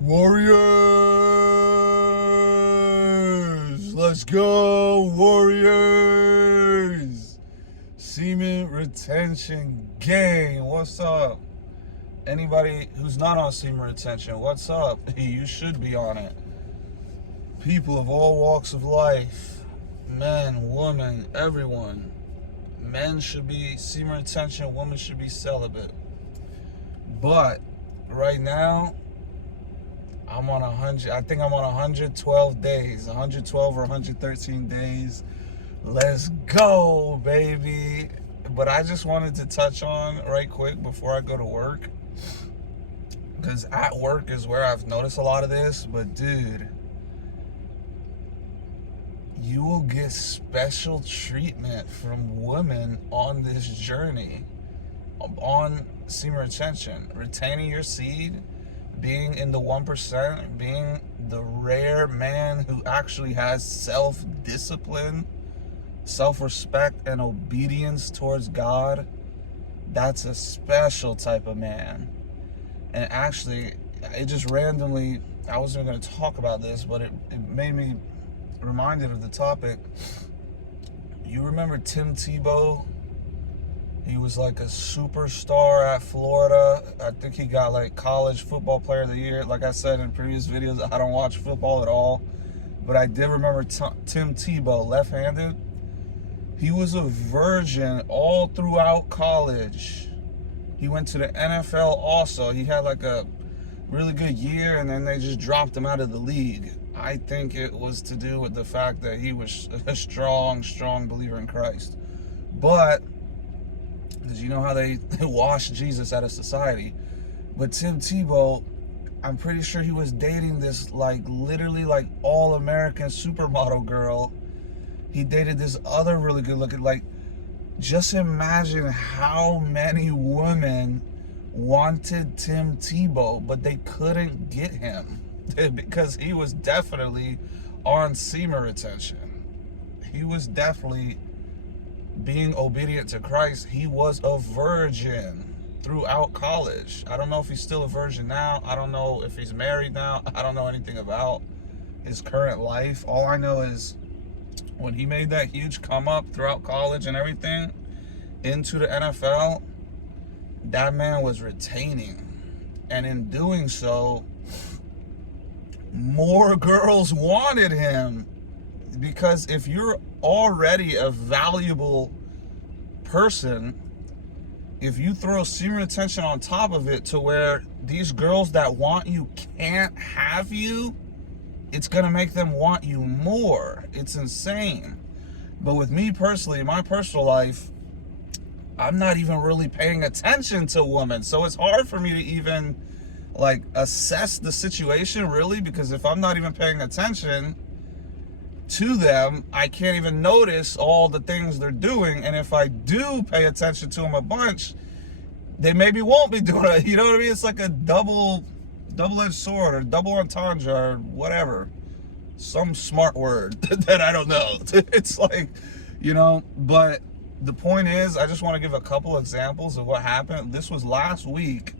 Warriors! Let's go, Warriors! Semen Retention gang, what's up? Anybody who's not on Semen Retention, what's up? You should be on it. People of all walks of life, men, women, everyone. Men should be Semen Retention, women should be celibate. But right now, I'm on 100. I think I'm on 112 days, 112 or 113 days. Let's go, baby. But I just wanted to touch on right quick before I go to work, because at work is where I've noticed a lot of this. But dude, you will get special treatment from women on this journey, on semen retention, retaining your seed, being in the 1%, being the rare man who actually has self-discipline, self-respect, and obedience towards God. That's a special type of man. And actually, it just randomly, I wasn't going to talk about this, but it made me reminded of the topic. You remember Tim Tebow? He was like a superstar at Florida. I think he got like college football player of the year. Like I said in previous videos, I don't watch football at all, but I did remember Tim Tebow, left-handed. He was a virgin all throughout college. He went to the NFL also. He had like a really good year, and then they just dropped him out of the league. I think it was to do with the fact that he was a strong believer in Christ. But because you know how they wash Jesus out of society. But Tim Tebow, I'm pretty sure he was dating this like literally like all-American supermodel girl. He dated this other really good looking, like, just imagine how many women wanted Tim Tebow, but they couldn't get him because he was definitely on semen retention. He was definitely being obedient to Christ. He was a virgin throughout college. I don't know if he's still a virgin now. I don't know if he's married now. I don't know anything about his current life. All I know is when he made that huge come up throughout college and everything into the NFL, that man was retaining. And in doing so, more girls wanted him. Because if you're already a valuable person, if you throw semen retention on top of it to where these girls that want you can't have you, it's gonna make them want you more. It's insane. But with me personally, in my personal life, I'm not even really paying attention to women. So it's hard for me to even like assess the situation really, because if I'm not even paying attention to them, I can't even notice all the things they're doing. And if I do pay attention to them a bunch, they maybe won't be doing it. You know what I mean? It's like a double-edged sword, or double entendre, or whatever. Some smart word that I don't know. It's like, you know, but the point is, I just want to give a couple examples of what happened. This was last week.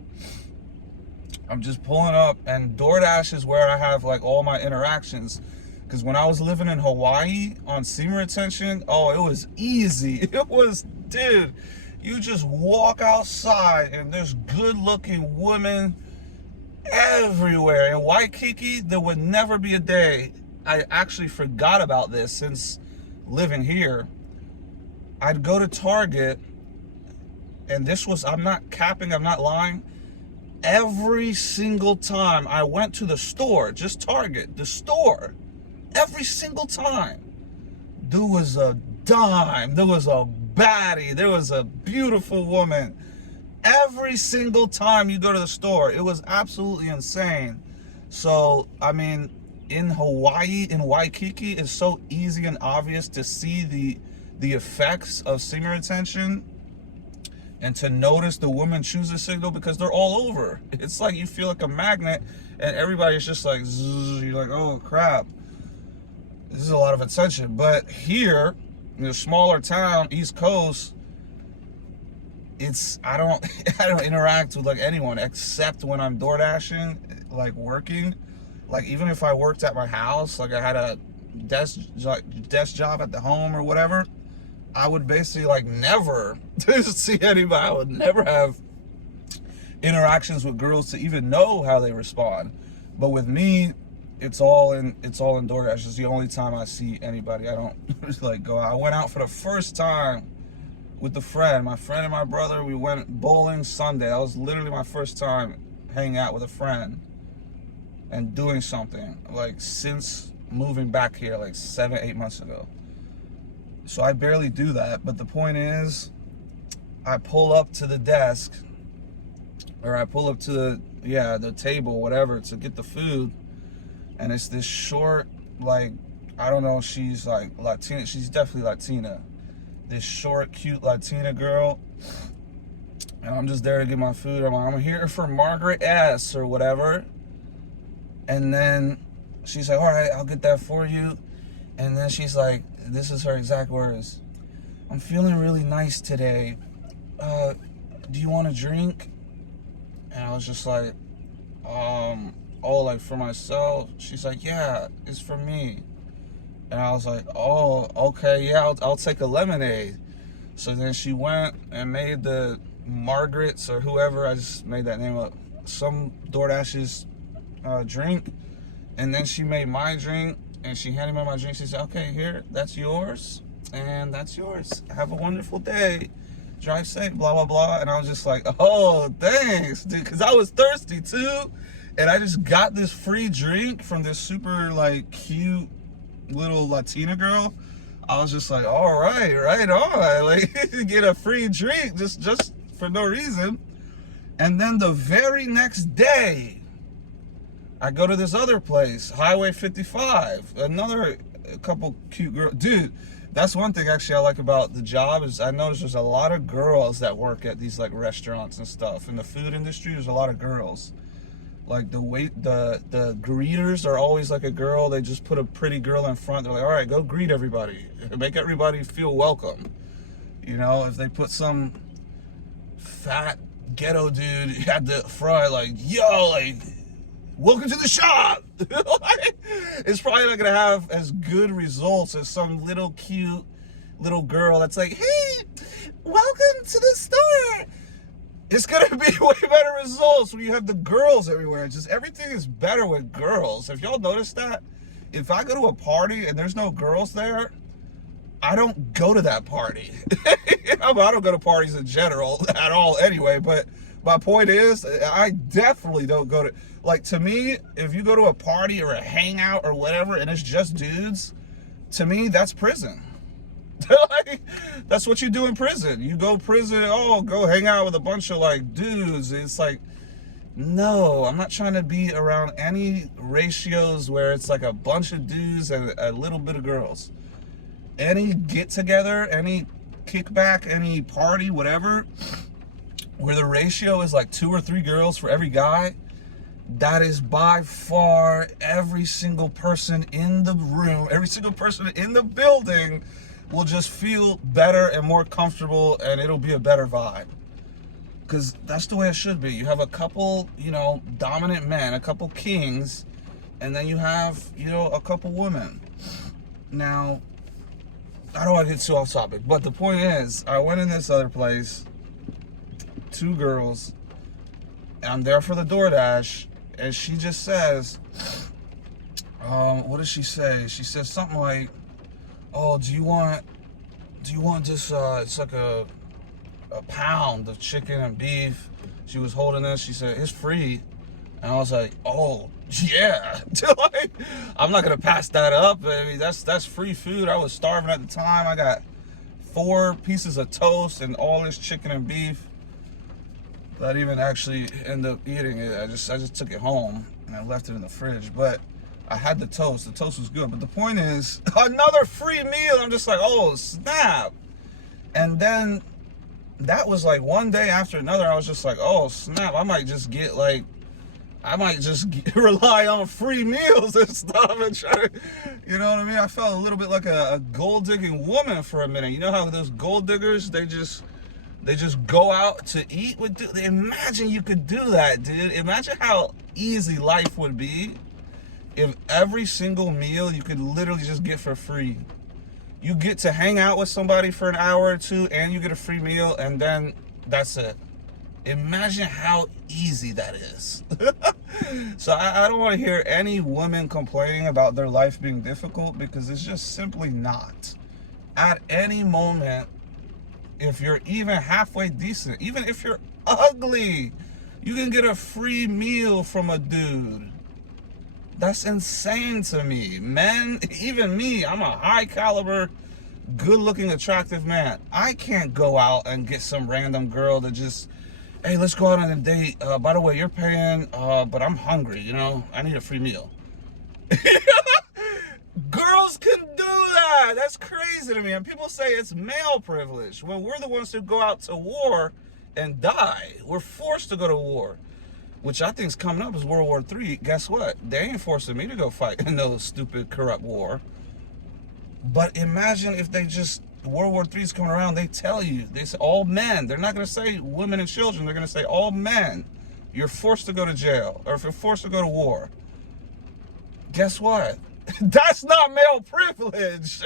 I'm just pulling up, and DoorDash is where I have like all my interactions. Because when I was living in Hawaii on semen retention, oh, it was easy. It was, dude, you just walk outside and there's good-looking women everywhere. In Waikiki, there would never be a day. I actually forgot about this since living here. I'd go to Target, and this was, I'm not capping, I'm not lying. Every single time I went to the store, just Target, the store, every single time, there was a dime, there was a baddie, there was a beautiful woman. Every single time you go to the store, it was absolutely insane. So, I mean, in Hawaii, in Waikiki, it's so easy and obvious to see the effects of semen retention and to notice the women choose a signal, because they're all over. It's like you feel like a magnet, and everybody's just like, zzz, you're like, oh crap. This is a lot of attention. But here, in a smaller town, East Coast, it's, I don't interact with like anyone except when I'm door dashing. like working, like even if I worked at my house, like I had a desk job at the home or whatever, I would basically like never see anybody. I would never have interactions with girls to even know how they respond. But with me, it's all in DoorDash. It's the only time I see anybody. I don't like go out. I went out for the first time with my friend and my brother. We went bowling Sunday. That was literally my first time hanging out with a friend and doing something, like since moving back here like 7-8 months ago. So I barely do that. But the point is, I pull up to the desk, or I pull up to the table, whatever, to get the food, and it's this short, like, I don't know, she's like Latina, she's definitely Latina, this short, cute Latina girl, and I'm just there to get my food. I'm here for Margaret S. or whatever, and then she's like, all right, I'll get that for you, and then she's like, this is her exact words, I'm feeling really nice today, do you want a drink? And I was just like, oh, like for myself? She's like, yeah, it's for me. And I was like, oh, okay, yeah, I'll take a lemonade. So then she went and made the Margaret's or whoever, I just made that name up, some DoorDash's drink. And then she made my drink and she handed me my drink. She said, okay, here, that's yours. And that's yours. Have a wonderful day. Drive safe, blah, blah, blah. And I was just like, oh, thanks, dude. Because I was thirsty, too. And I just got this free drink from this super, like, cute little Latina girl. I was just like, all right, right on. Like, get a free drink just for no reason. And then the very next day, I go to this other place, Highway 55. Another couple cute girls. Dude, that's one thing actually I like about the job is I noticed there's a lot of girls that work at these like restaurants and stuff. In the food industry, there's a lot of girls. Like the greeters are always like a girl. They just put a pretty girl in front. They're like, all right, go greet everybody. Make everybody feel welcome. You know, if they put some fat ghetto dude at the front, like, yo, like, welcome to the shop. It's probably not gonna have as good results as some little cute little girl that's like, hey, welcome to the store. It's gonna be way better results when you have the girls everywhere. Just everything is better with girls. If y'all notice that, if I go to a party and there's no girls there, I don't go to that party. I don't go to parties in general at all anyway, but my point is, I definitely don't go to, like, to me, if you go to a party or a hangout or whatever and it's just dudes, to me, that's prison. Like, that's what you do in prison. You go prison, oh, go hang out with a bunch of, like, dudes. It's like, no, I'm not trying to be around any ratios where it's like a bunch of dudes and a little bit of girls. Any get-together, any kickback, any party, whatever, where the ratio is like 2 or 3 girls for every guy, that is by far every single person in the room, every single person in the building will just feel better and more comfortable, and it'll be a better vibe. Because that's the way it should be. You have a couple, you know, dominant men, a couple kings, and then you have, you know, a couple women. Now, I don't want to get too off topic, but the point is, I went in this other place, 2 girls, I'm there for the DoorDash, and she just says, what does she say? She says something like, oh, do you want this, it's like a pound of chicken and beef. She was holding this, she said, it's free. And I was like, oh, yeah. Like, I'm not gonna pass that up. I mean, that's free food. I was starving at the time. I got 4 pieces of toast and all this chicken and beef. I didn't even actually end up eating it. I just took it home and I left it in the fridge. But I had the toast. The toast was good. But the point is, another free meal. I'm just like, oh, snap. And then that was like one day after another. I was just like, oh, snap. I might just rely on free meals and stuff and try to, you know what I mean? I felt a little bit like a gold digging woman for a minute. You know how those gold diggers, they just go out to eat with dude. Imagine you could do that, dude. Imagine how easy life would be if every single meal you could literally just get for free. You get to hang out with somebody for an hour or two and you get a free meal, and then that's it. Imagine how easy that is. So I don't want to hear any women complaining about their life being difficult, because it's just simply not. At any moment, if you're even halfway decent, even if you're ugly, you can get a free meal from a dude. That's insane to me. Men, even me, I'm a high caliber, good looking, attractive man. I can't go out and get some random girl to just, hey, let's go out on a date. By the way, you're paying, but I'm hungry, you know? I need a free meal. Girls can do that. That's crazy to me. And people say it's male privilege when we're the ones who go out to war and die. We're forced to go to war, which I think is coming up is World War III. Guess what? They ain't forcing me to go fight in no stupid, corrupt war. But imagine if they just, World War III is coming around, they tell you, they say all men. They're not going to say women and children. They're going to say all men. You're forced to go to jail, or if you're forced to go to war. Guess what? That's not male privilege.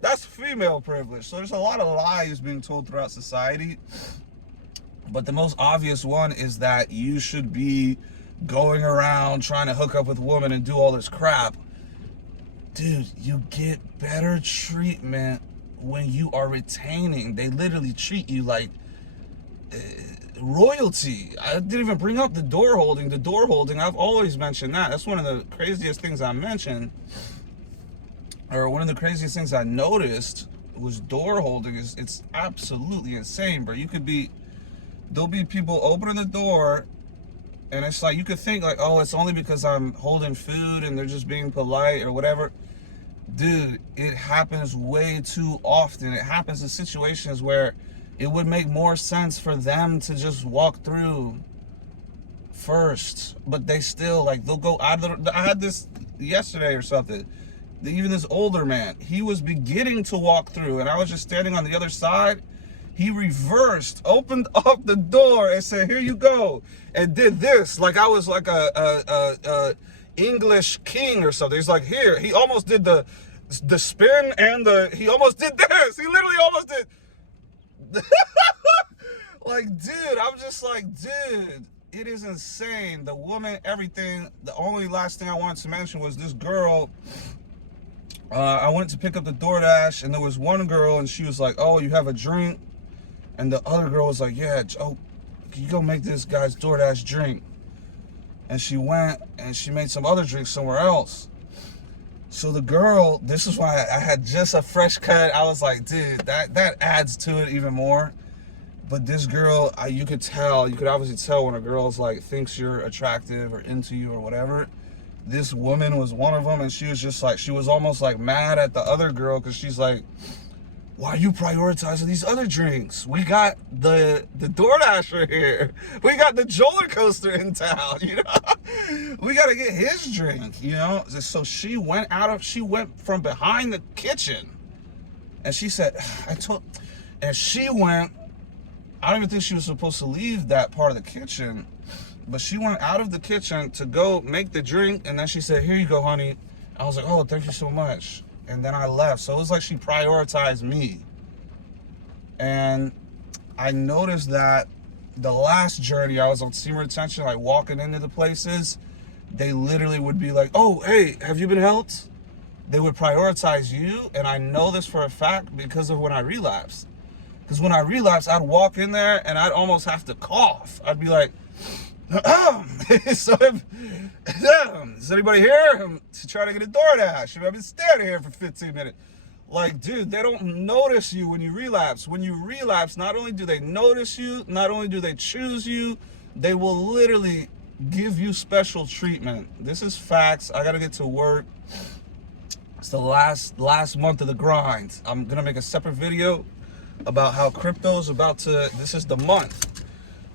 That's female privilege. So there's a lot of lies being told throughout society. But the most obvious one is that you should be going around trying to hook up with women and do all this crap. Dude, you get better treatment when you are retaining. They literally treat you like royalty. I didn't even bring up the door holding. The door holding, I've always mentioned that. That's one of the craziest things I mentioned, or one of the craziest things I noticed was door holding. It's absolutely insane, bro. You could be, there'll be people opening the door, and it's like, you could think like, oh, it's only because I'm holding food and they're just being polite or whatever. Dude, it happens way too often. It happens in situations where it would make more sense for them to just walk through first, but they still, like, they'll go out of the, I had this yesterday or something. Even this older man, he was beginning to walk through, and I was just standing on the other side. He reversed, opened up the door, and said, "Here you go," and did this like I was like a English king or something. He's like, "Here." He almost did the spin and he almost did this. He literally almost did. Like, dude, I'm just like, dude, it is insane. The woman, everything. The only last thing I wanted to mention was this girl. I went to pick up the DoorDash, and there was one girl, and she was like, "Oh, you have a drink?" And the other girl was like, "Yeah, oh, can you go make this guy's DoorDash drink?" And she went, and she made some other drinks somewhere else. So the girl, this is why I had just a fresh cut. I was like, dude, that adds to it even more. But this girl, you could obviously tell when a girl's like, thinks you're attractive or into you or whatever. This woman was one of them, and she was just like, she was almost like mad at the other girl, because she's like, "Why are you prioritizing these other drinks? We got the DoorDasher here. We got the roller coaster in town, you know? We got to get his drink, you know?" So she went from behind the kitchen, and she said, and she went, I don't even think she was supposed to leave that part of the kitchen, but she went out of the kitchen to go make the drink, and then she said, "Here you go, honey." I was like, "Oh, thank you so much." And then I left. So it was like she prioritized me. And I noticed that the last journey I was on Semen Retention, like walking into the places, they literally would be like, "Oh, hey, have you been helped?" They would prioritize you. And I know this for a fact because of when I relapsed. Because when I relapsed, I'd walk in there and I'd almost have to cough. I'd be like, so is anybody here? To try to get a DoorDash. I've been standing here for 15 minutes. Like, dude, they don't notice you when you relapse. When you relapse, not only do they notice you, not only do they choose you, they will literally give you special treatment. This is facts. I gotta get to work. It's the last month of the grind. I'm gonna make a separate video about how crypto is about to, this is the month.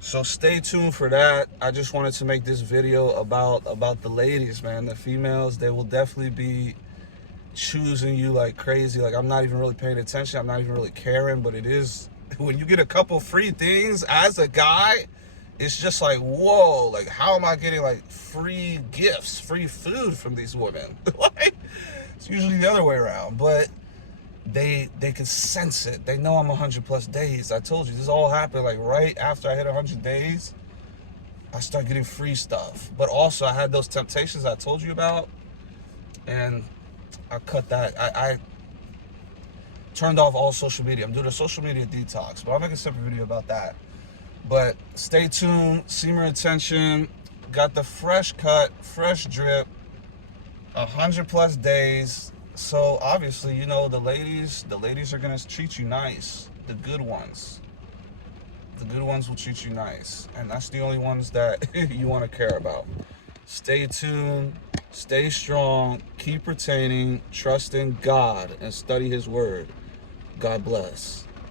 So stay tuned for that. I just wanted to make this video about the ladies, man. The females, they will definitely be choosing you like crazy. Like, I'm not even really paying attention. I'm not even really caring, but it is, when you get a couple free things as a guy, it's just like, whoa, like, how am I getting like free gifts, free food from these women? Like, it's usually the other way around, but they can sense it. They know I'm 100+ days. I told you, this all happened like right after I hit 100 days. I start getting free stuff. But also I had those temptations I told you about, and I cut that. I turned off all social media. I'm doing a social media detox, but I'll make a separate video about that. But stay tuned. Semen Retention, got the fresh cut, fresh drip, 100+ days. So obviously, you know, the ladies are gonna treat you nice. The good ones will treat you nice, and that's the only ones that you want to care about. Stay tuned, stay strong, keep retaining, trust in God, and study His Word. God bless.